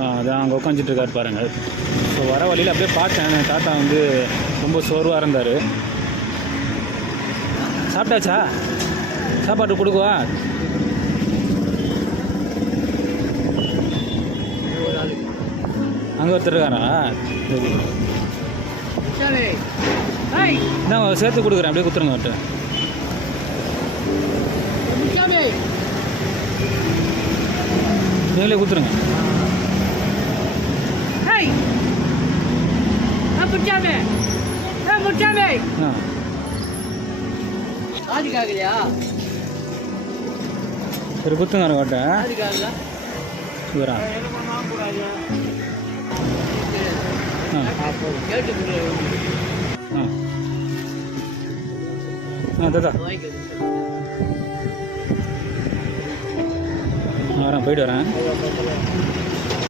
அதான் அங்கே உட்காந்துட்டுருக்காரு பாருங்கள். ஸோ வர வழியில் அப்படியே பார்த்தேன், தாத்தா வந்து ரொம்ப சோர்வாக இருந்தார். சாப்பிட்டாச்சா? சாப்பாடு கொடுக்குவா? அங்கே ஒருத்தர் இருக்காரா? சரி, நான் சேர்த்து கொடுக்குறேன், அப்படியே கொடுத்துருங்க அவர்கிட்ட. நீங்களே கொடுத்துருங்க. சரி குத்துங்க அவர்கிட்ட. இவரா? தாத்தா வரேன், போயிட்டு வரேன்.